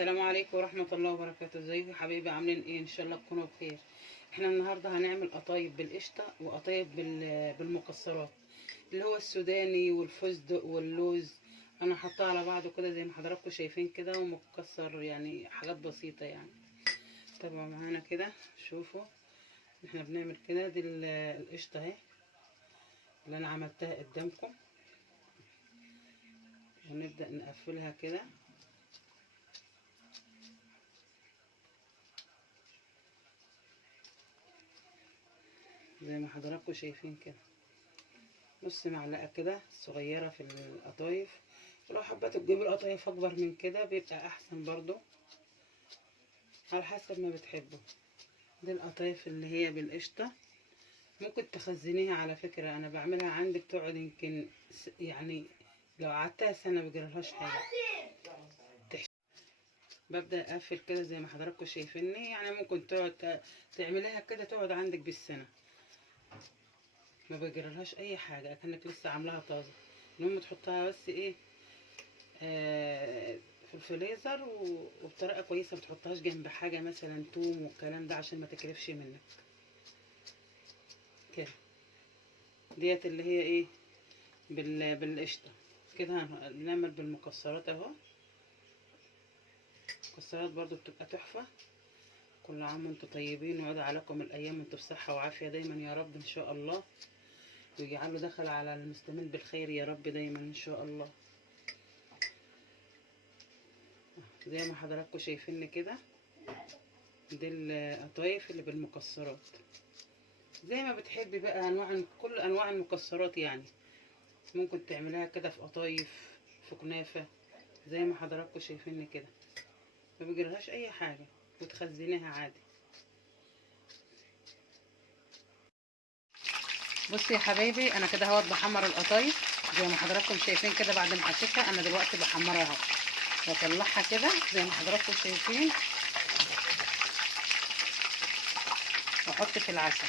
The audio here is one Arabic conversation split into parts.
السلام عليكم ورحمة الله وبركاته. ازيكم يا حبايبي؟ عاملين ايه؟ ان شاء الله تكونوا بخير. احنا النهارده هنعمل قطايف بالقشطة وقطايف بالمكسرات، اللي هو السوداني والفستق واللوز. انا حطها على بعضه كده زي ما حضراتكم شايفين كده، ومكسر يعني حاجات بسيطة يعني. تابعوا معانا كده شوفوا احنا بنعمل كده. دي القشطة اهي اللي انا عملتها قدامكم، ونبدأ نقفلها كده زي ما حضراتكم شايفين كده. نص معلقه كده صغيره في القطايف، ولو حبيتوا تجيبوا القطايف اكبر من كده بيبقى احسن برضو، على حسب ما بتحبوا. دي القطايف اللي هي بالقشطه، ممكن تخزنيها. على فكره انا بعملها عندك تقعد يمكن يعني لو قعدتها سنه مبيجرالهاش حاجه. ببدا اقفل كده زي ما حضراتكم شايفيني، يعني ممكن تقعد تعمليها كده تقعد عندك بالسنه، ما بيجرالهاش اي حاجه، اكنك لسه عاملاها طازه. المهم تحطها بس ايه في الفريزر وبطريقه كويسه، ما تحطهاش جنب حاجه مثلا توم والكلام ده عشان ما تكرفش منك كده. ديت اللي هي ايه بالقشطه كده. هنعمل بالمكسرات اهو. المكسرات برضو بتبقى تحفه. كل عام وانتم طيبين، ويعود عليكم الايام وانتم بصحه وعافيه دايما يا رب ان شاء الله، ويجعله دخل على المسلمين بالخير يا رب دايما ان شاء الله. زي ما حضراتكم شايفين كده، دي القطايف اللي بالمكسرات. زي ما بتحبي بقى كل انواع المكسرات يعني، ممكن تعمليها كده في قطايف، في كنافه، زي ما حضراتكم شايفين كده، ما بيجرالهاش اي حاجه، وتخزنيها عادي. بصي يا حبايبي، انا كده اهوت بحمر القطايف زي ما حضراتكم شايفين كده. بعد ما حشيتها انا دلوقتي بحمرها اهو، واطلعها كده زي ما حضراتكم شايفين، واحط في العسل.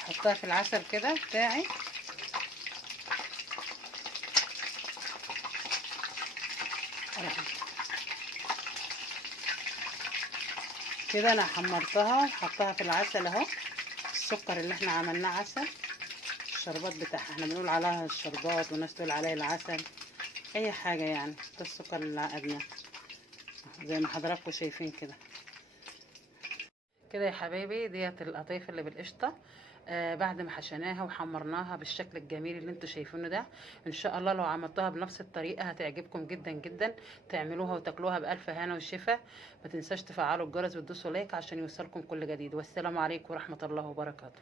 احطها في العسل كده بتاعي كده. انا حمرتها وحطها في العسل اهو. السكر اللي احنا عملناه عسل، الشربات بتاعها احنا بنقول عليها الشربات، وناس تقول عليها العسل، اي حاجه يعني. ده السكر اللي عقدناه زي ما حضراتكم شايفين كده. كده يا حبايبي ديت القطايف اللي بالقشطه. بعد ما حشيناها وحمرناها بالشكل الجميل اللي انتوا شايفينه ده، ان شاء الله لو عملتوها بنفس الطريقه هتعجبكم جدا جدا. تعملوها وتاكلوها بالف هنا والشفا. ما تنساش تفعلوا الجرس وتدوسوا لايك عشان يوصلكم كل جديد. والسلام عليكم ورحمه الله وبركاته.